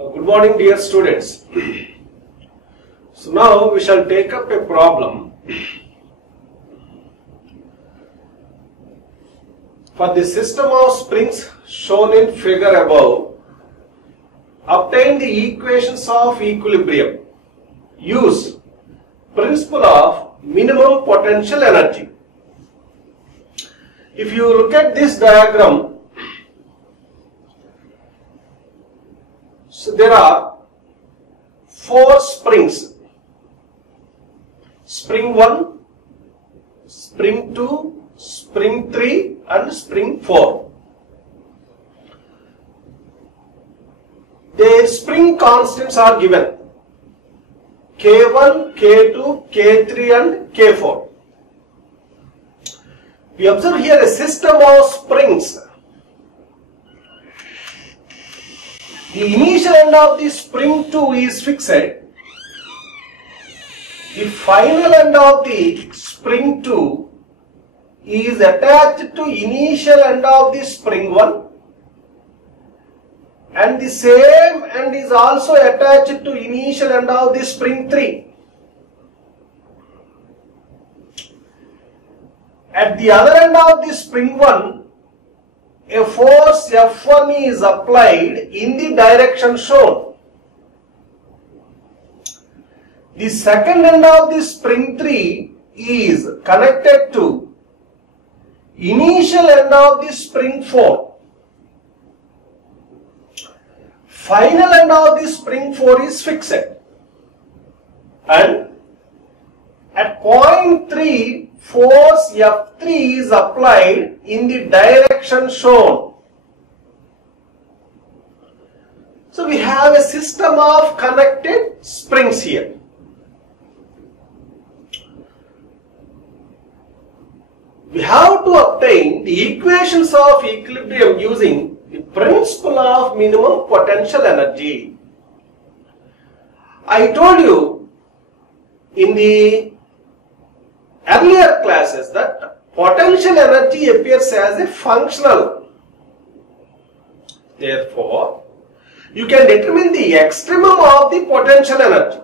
Good morning, dear students. So now we shall take up a problem for the system of springs shown in figure above. Obtain the equations of equilibrium. Use principle of minimum potential energy. If you look at this diagram, so there are 4 springs. Spring 1, spring 2, spring 3 and spring 4. Their spring constants are given K1, K2, K3 and K4. We observe here a system of springs. The initial end of the spring 2 is fixed. The final end of the spring 2 is attached to initial end of the spring 1, and the same end is also attached to initial end of the spring 3. At the other end of the spring 1, a force F1 is applied in the direction shown. The second end of the spring 3 is connected to initial end of the spring 4. Final end of the spring 4 is fixed, and at point 3 force F3 is applied in the direction shown. So we have a system of connected springs here. We have to obtain the equations of equilibrium using the principle of minimum potential energy. I told you in the earlier classes that potential energy appears as a functional. Therefore, you can determine the extremum of the potential energy.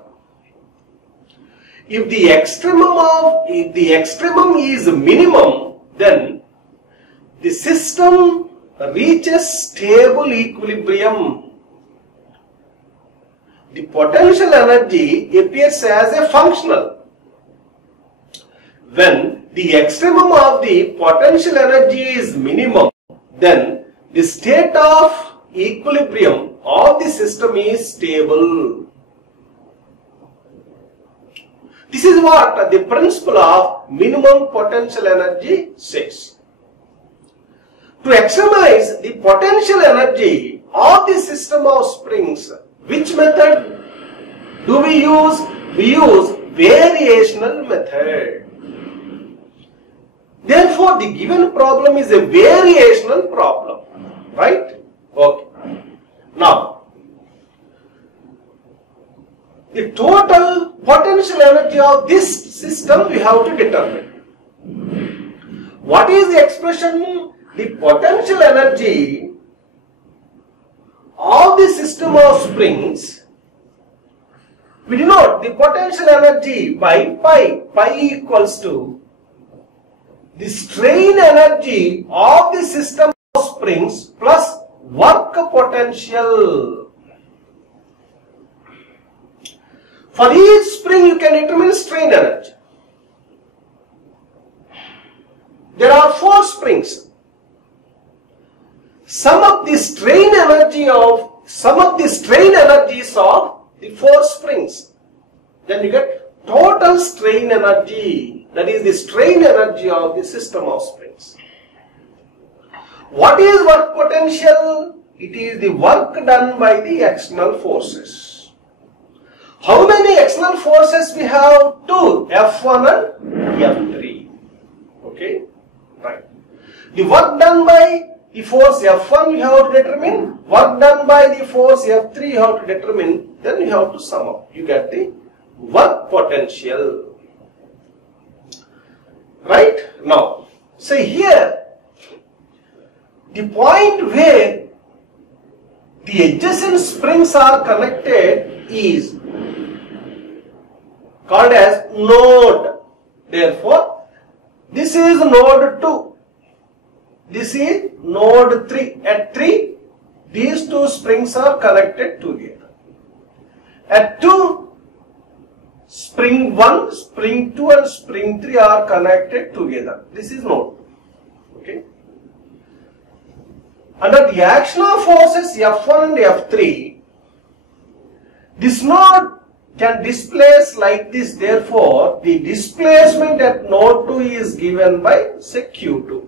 If the extremum is minimum, then the system reaches stable equilibrium. The potential energy appears as a functional. When the extremum of the potential energy is minimum, then the state of equilibrium of the system is stable. This is what the principle of minimum potential energy says. To examine the potential energy of the system of springs, which method do we use? We use variational method. Therefore, the given problem is a variational problem, right? Okay. Now, the total potential energy of this system we have to determine. What is the expression? The potential energy of the system of springs. We denote the potential energy by pi. Pi equals to the strain energy of the system of springs plus work potential. For each spring you can determine strain energy. There are 4 springs. Sum of the strain energies of the 4 springs. Then you get total strain energy. That is the strain energy of the system of springs. What is work potential? It is the work done by the external forces. How many external forces we have? 2, F1 and F3. Okay, right. The work done by the force F1 you have to determine. Work done by the force F3 you have to determine. Then you have to sum up. You get the work potential. Right? Now, say here, the point where the adjacent springs are connected is called as node. Therefore, this is node 2. This is node 3. At 3, these two springs are connected together. At 2, spring 1, spring 2 and spring 3 are connected together. This is node. Okay. Under the action of forces F1 and F3, this node can displace like this. Therefore, the displacement at node 2 is given by, say, Q2.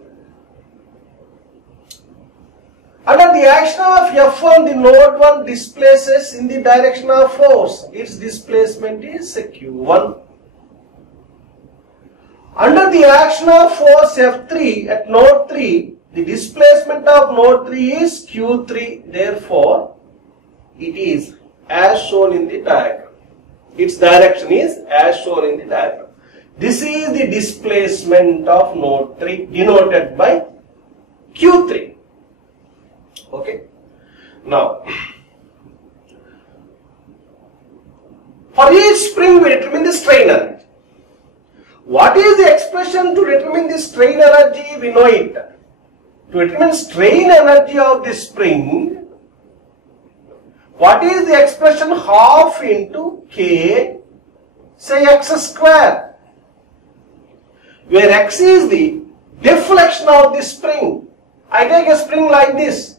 Under the action of F1, the node 1 displaces in the direction of force. Its displacement is, say, Q1. Under the action of force F3 at node 3, the displacement of node 3 is Q3. Therefore, it is as shown in the diagram. Its direction is as shown in the diagram. This is the displacement of node 3 denoted by Q3. Okay. Now, for each spring we determine the strain energy. What is the expression to determine the strain energy? We know it. To determine strain energy of the spring, what is the expression? Half into K, say x square, where x is the deflection of the spring. I take a spring like this,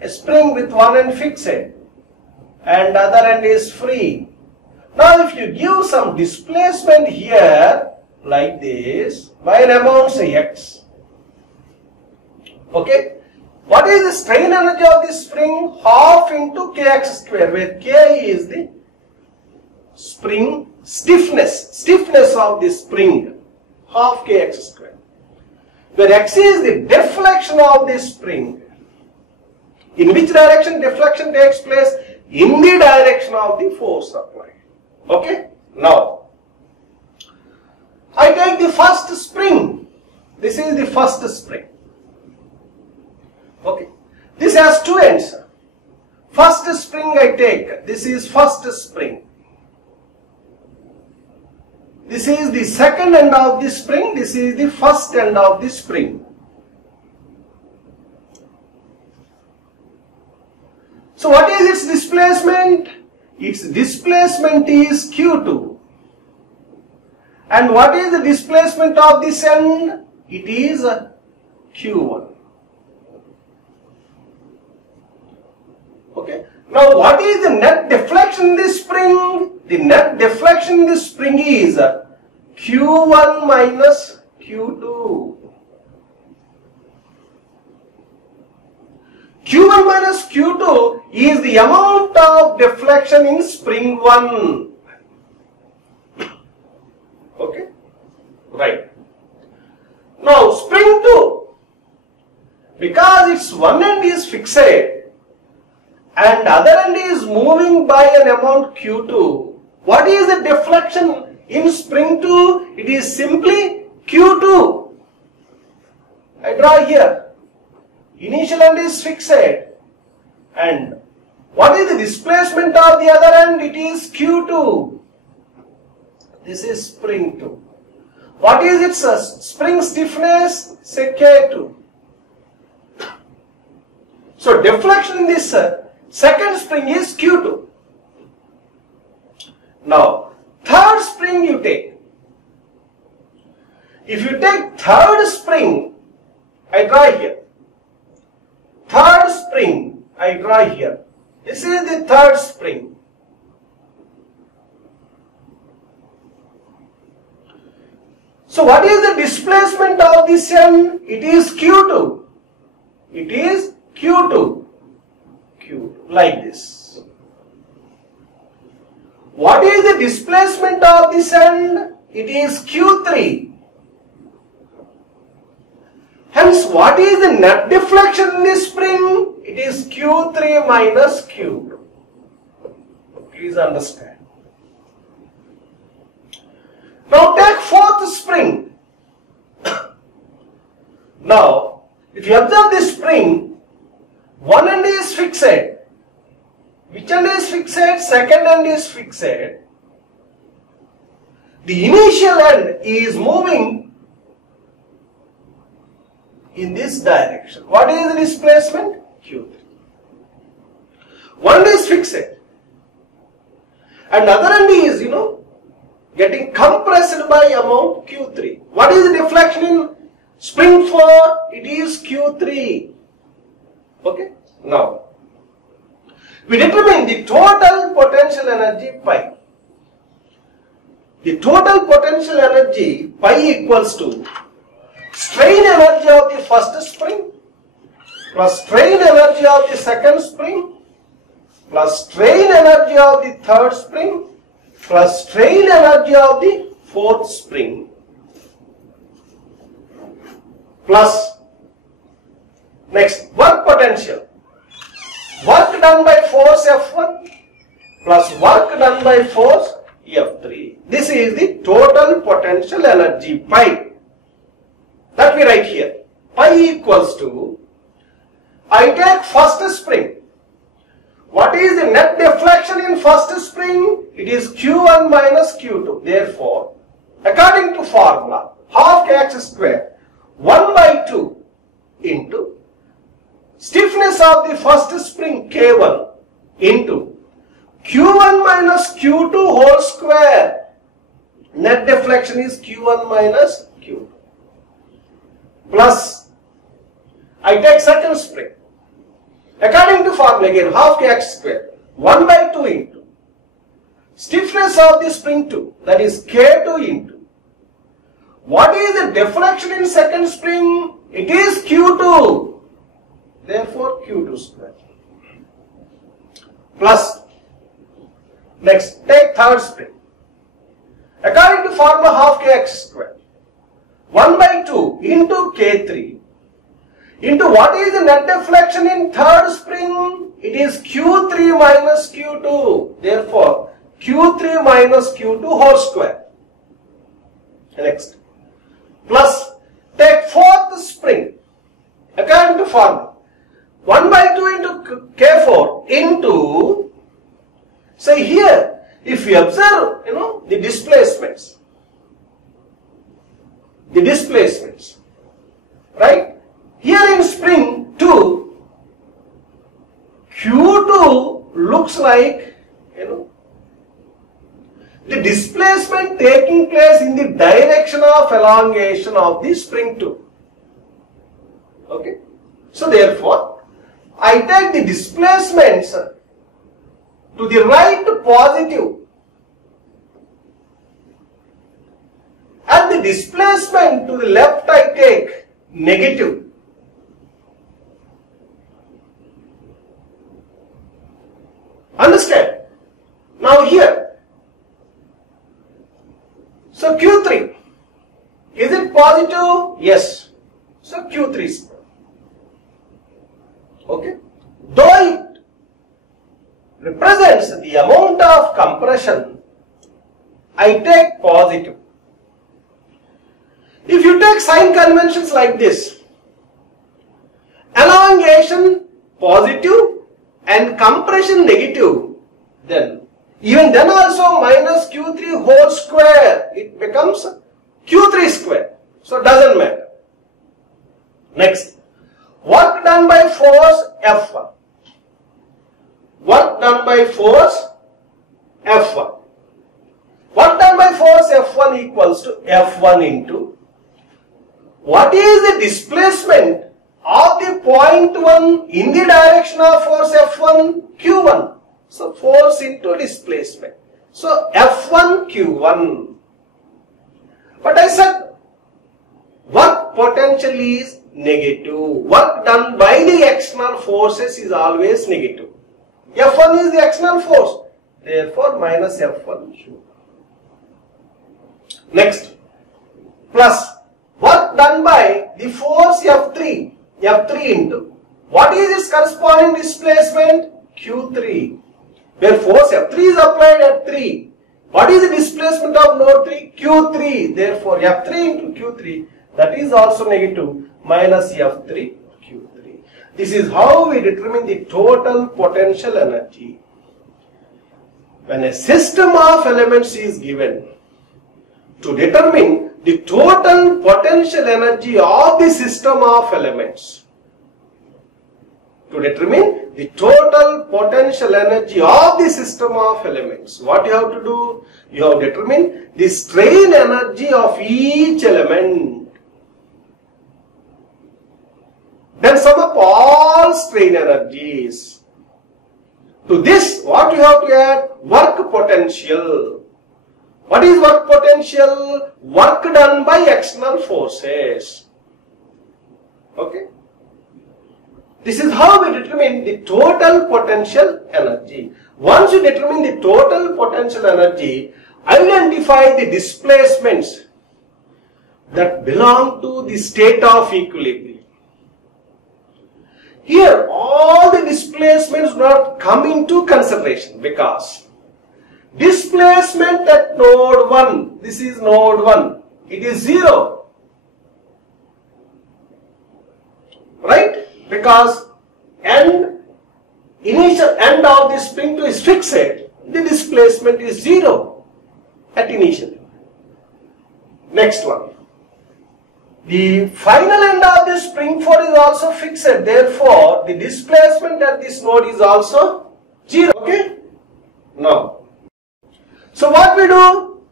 a spring with one end fixed and other end is free. Now if you give some displacement here like this by an amount, say x, okay, what is the strain energy of the spring? Half into kx square, where k is the spring stiffness of the spring, half kx square, where x is the deflection of the spring. In which direction deflection takes place? In the direction of the force applied. Okay. Now, I take the first spring. This is the first spring. Okay. This has two ends. First spring I take. This is first spring. This is the second end of the spring. This is the first end of the spring. So what is its displacement? Its displacement is Q2. And what is the displacement of this end? It is Q1. Okay. Now what is the net deflection in this spring? The net deflection in this spring is Q1 minus Q2. Q1 minus Q2 is the amount of deflection in spring 1. Okay. Right. Now spring 2, because its one end is fixed and other end is moving by an amount Q2. What is the deflection in spring 2? It is simply Q2. I draw here. Initial end is fixed. And what is the displacement of the other end? It is Q2. This is spring 2. What is its spring stiffness? Say K2. So deflection in this second spring is Q2. Now, third spring you take. If you take third spring, I draw here. Third spring, I draw here. This is the third spring. So what is the displacement of this end? It is Q2. It is Q2. Q2, like this. What is the displacement of this end? It is Q3. Hence, what is the net deflection in this spring? It is Q3 minus Q2. Please understand. Now take fourth spring. Now, if you observe this spring, one end is fixed Which end is fixed? Second end is fixed. The initial end is moving in this direction. What is the displacement? Q3. One is fixed and other end is, getting compressed by amount Q3. What is the deflection in spring 4? It is Q3. Okay. Now, we determine the total potential energy pi. The total potential energy pi equals to strain energy of the first spring plus strain energy of the second spring plus strain energy of the third spring plus strain energy of the fourth spring plus next work potential. Work done by force F1 plus work done by force F3. This is the total potential energy pi. That we write here. Pi equals to, I take first spring. What is the net deflection in first spring? It is Q1 minus Q2. Therefore, according to formula, half kx square 1 by 2 into stiffness of the first spring K1 into Q1 minus Q2 whole square. Net deflection is Q1 minus Q2. Plus, I take second spring. According to formula again, half kx square 1 by 2 into stiffness of the spring 2, that is K2 into what is the deflection in second spring? It is Q2. Therefore, Q2 square. Plus, next, take third spring. According to formula half kx square 1 by 2 into K3 into what is the net deflection in third spring? It is Q3 minus Q2. Therefore, Q3 minus Q2 whole square. Next. Plus, take fourth spring. According to formula 1 by 2 into K4 into, say here, if you observe, the displacements, right? Here in spring 2, Q2 looks like, the displacement taking place in the direction of elongation of the spring 2. Okay. So therefore, I take the displacements to the right positive and the displacement to the left I take negative. Understand? Now here, so Q3, is it positive? Yes. So Q3 is, okay. Though it represents the amount of compression, I take positive. If you take sign conventions like this, elongation positive and compression negative, then even then also minus Q3 whole square, it becomes Q3 square. So it doesn't matter. Next, work done by force F1. Work done by force F1. Work done by force F1 equals to F1 into what is the displacement of the point 1 in the direction of force F1? Q1. So force into displacement. So F1 Q1. But I said work potential is negative. Work done by the external forces is always negative. F1 is the external force. Therefore minus F1 Q. Next, plus work done by the force F3. F3 into what is its corresponding displacement? Q3. Where force F3 is applied at 3. What is the displacement of node 3? Q3. Therefore, F3 into Q3, that is also negative, minus F3 Q3. This is how we determine the total potential energy. when a system of elements is given, to determine the total potential energy of the system of elements. To determine the total potential energy of the system of elements, what you have to do? You have to determine the strain energy of each element. Then sum up all strain energies. To this, what you have to add? Work potential. What is work potential? Work done by external forces. Okay. This is how we determine the total potential energy. Once you determine the total potential energy, identify the displacements that belong to the state of equilibrium. Here, all the displacements do not come into consideration because displacement at node 1, this is node 1, it is 0. Right? Because initial end of the spring 2 is fixed, the displacement is 0 at initial. Next one. The final end of the spring 4 is also fixed, therefore the displacement at this node is also 0. Okay? Now, so what we do?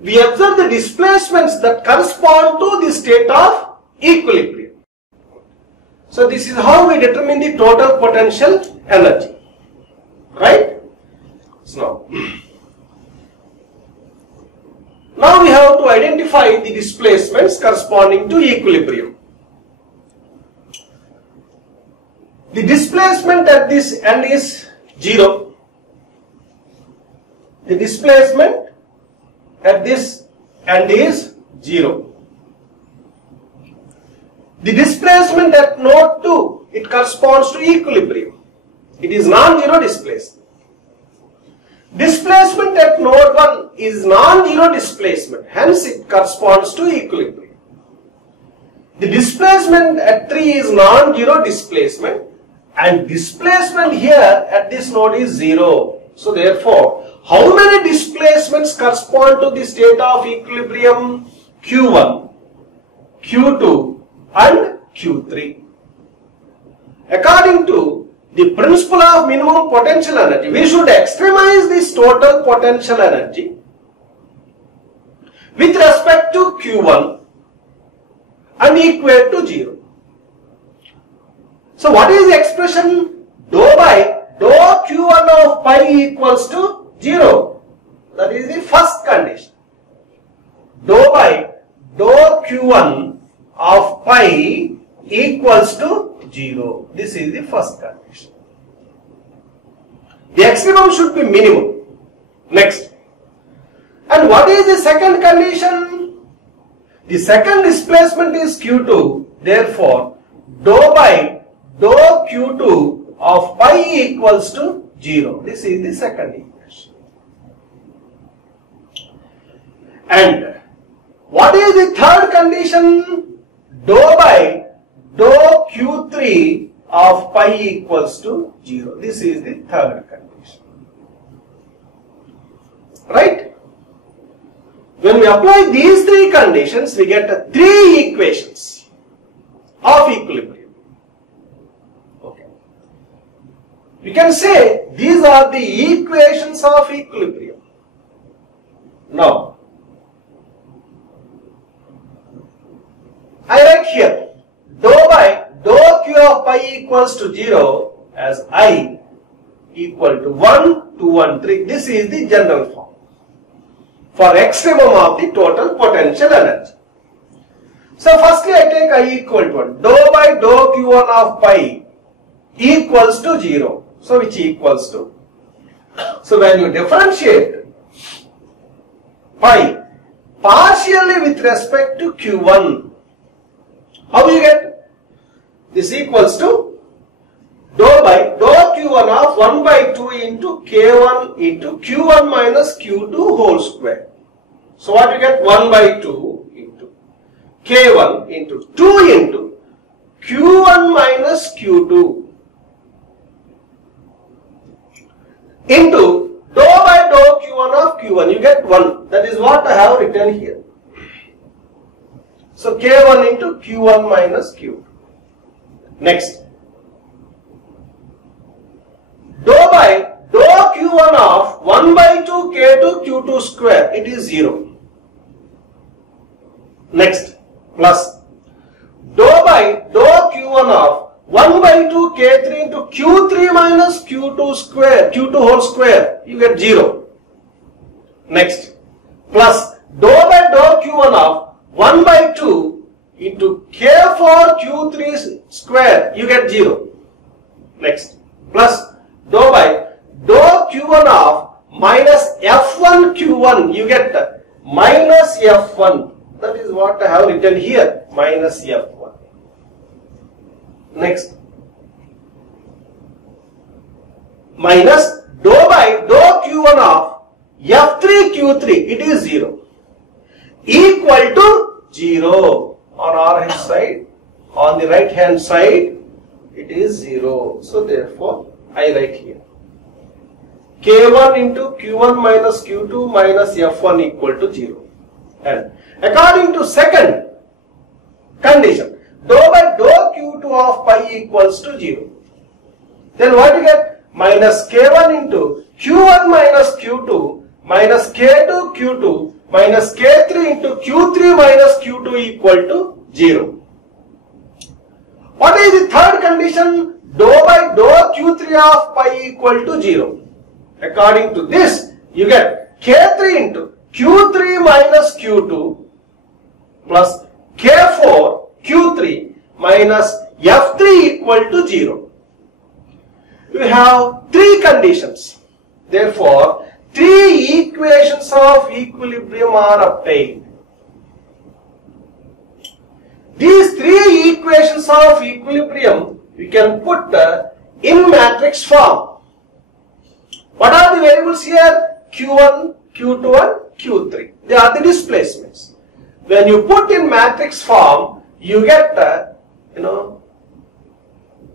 We observe the displacements that correspond to the state of equilibrium. So this is how we determine the total potential energy. Right? So now we have to identify the displacements corresponding to equilibrium. The displacement at this end is 0. The displacement at this end is 0. The displacement at node 2, it corresponds to equilibrium. It is non-zero displacement. Displacement at node 1 is non-zero displacement, hence it corresponds to equilibrium. The displacement at 3 is non-zero displacement and displacement here at this node is 0. So therefore, how many displacements correspond to the state of equilibrium? Q1, Q2 and Q3. According to the principle of minimum potential energy, we should extremize this total potential energy with respect to Q1 and equate to 0. So what is the expression? Dou by dou Q1 of pi equals to 0. That is the first condition. Dou by dou Q1 of pi equals to 0. This is the first condition. The extremum should be minimum. Next. And what is the second condition? The second displacement is Q2. Therefore, dou by dou Q2 of pi equals to 0. This is the second equation. And what is the third condition? Dou by dou Q3 of pi equals to 0. This is the third condition. Right? When we apply these three conditions, we get three equations of equilibrium. Okay. We can say these are the equations of equilibrium. Now, I write here dou by dou Q of pi equals to 0 as I equal to 1, 2 and 3. This is the general form for extremum of the total potential energy. So firstly I take I equal to 1. Dou by dou Q1 of pi equals to 0. So which equals to. So when you differentiate pi partially with respect to Q1, how you get? This equals to dou by dou Q1 of 1 by 2 into K1 into Q1 minus Q2 whole square. So what you get? 1 by 2 into K1 into 2 into Q1 minus Q2 into dou 1. That is what I have written here. So K1 into Q1 minus Q2. Next. Dou by dou Q1 of 1 by 2 K2 Q2 square. It is 0. Next. Plus. Dou by dou Q1 of 1 by 2 K3 into Q3 minus Q2 square. Q2 whole square. You get 0. Next. Plus. Dou by dou Q1 of 1 by 2 into K4 Q3 square, you get 0. Next. Plus dou by dou Q1 of minus F1 Q1, you get minus F1. That is what I have written here, minus F1. Next. Minus dou by dou Q1 of F3 Q3, it is 0. Equal to 0 on RH side. On the right hand side, it is 0. So therefore, I write here. K1 into Q1 minus Q2 minus F1 equal to 0. And according to second condition, dou by dou Q2 of pi equals to 0. Then what you get? Minus K1 into Q1 minus Q2 minus K2 Q2 minus K3 into Q3 minus Q2 equal to 0. What is the third condition? Dou by dou Q3 of pi equal to 0. According to this, you get K3 into Q3 minus Q2 plus K4 Q3 minus F3 equal to 0. We have three conditions. Therefore, three equations of equilibrium are obtained. These three equations of equilibrium we can put in matrix form. What are the variables here? Q1, Q2 and Q3. They are the displacements. When you put in matrix form, you get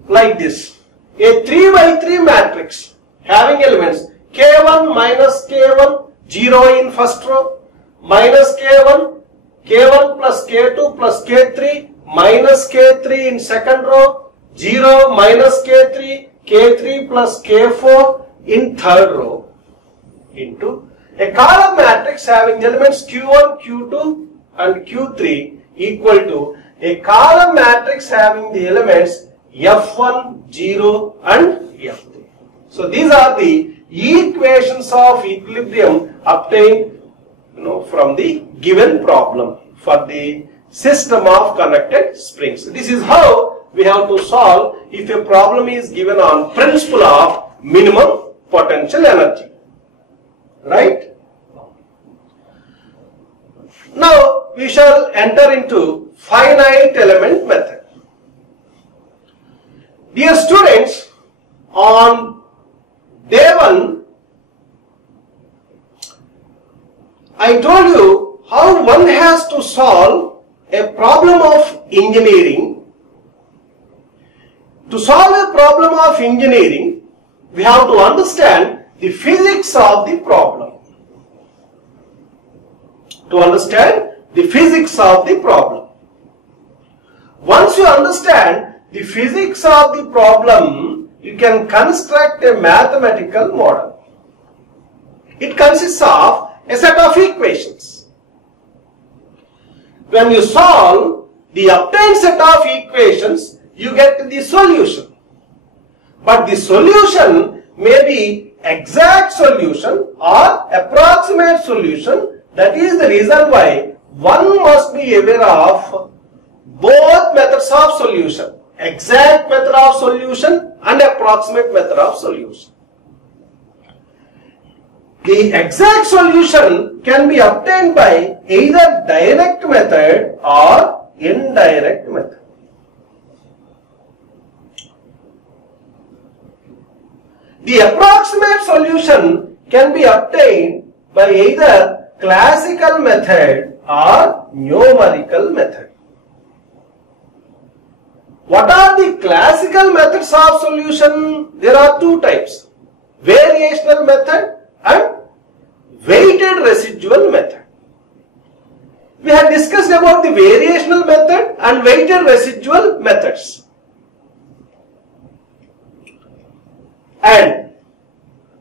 like this. A 3 by 3 matrix having elements K1 minus K1, 0 in first row, minus K1, K1 plus K2 plus K3, minus K3 in second row, 0 minus K3, K3 plus K4 in third row, into a column matrix having elements Q1, Q2 and Q3 equal to a column matrix having the elements F1, 0 and F3. So these are the equations of equilibrium obtained from the given problem for the system of connected springs. This is how we have to solve if a problem is given on principle of minimum potential energy. Right? Now we shall enter into finite element method. Dear students, on day 1, I told you how one has to solve a problem of engineering. To solve a problem of engineering, we have to understand the physics of the problem. To understand the physics of the problem. Once you understand the physics of the problem, you can construct a mathematical model. It consists of a set of equations. When you solve the obtained set of equations, you get the solution. But the solution may be exact solution or approximate solution. That is the reason why one must be aware of both methods of solution. Exact method of solution and approximate method of solution. The exact solution can be obtained by either direct method or indirect method. The approximate solution can be obtained by either classical method or numerical method. What are the classical methods of solution? There are two types, variational method and weighted weighted residual method. We had discussed about the variational method and weighted residual methods. And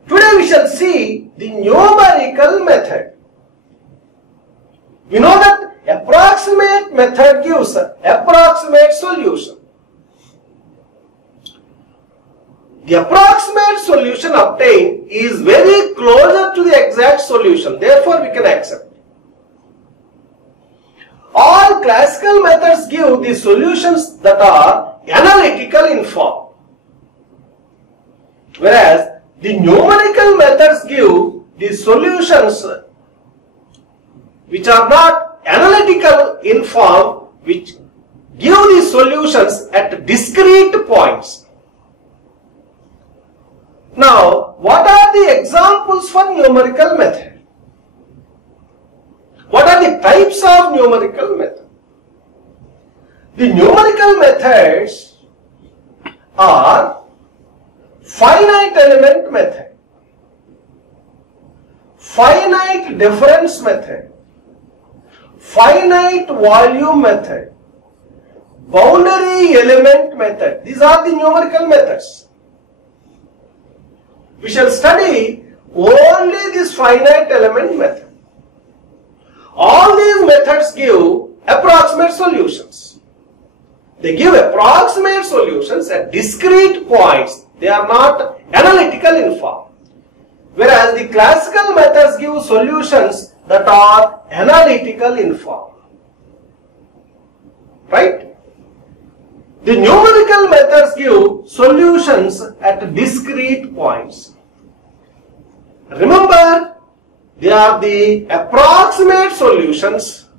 today we shall see the numerical method. We know that approximate method gives approximate solution. The approximate solution obtained is very closer to the exact solution. Therefore, we can accept. All classical methods give the solutions that are analytical in form, whereas the numerical methods give the solutions which are not analytical in form, which give the solutions at discrete points. Now, what are the examples for numerical method? What are the types of numerical method? The numerical methods are finite element method, finite difference method, finite volume method, boundary element method. These are the numerical methods. We shall study only this finite element method. All these methods give approximate solutions. They give approximate solutions at discrete points. They are not analytical in form. Whereas the classical methods give solutions that are analytical in form. Right? The numerical methods give solutions at discrete points. Remember, they are the approximate solutions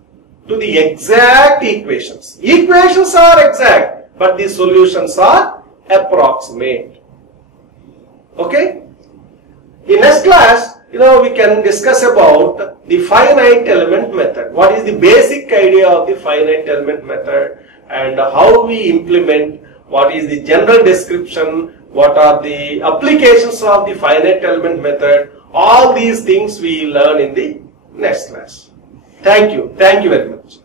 to the exact equations. Equations are exact, but the solutions are approximate. Okay? In next class, we can discuss about the finite element method. What is the basic idea of the finite element method and how we implement, what is the general description, what are the applications of the finite element method. All these things we learn in the next class. Thank you. Thank you very much.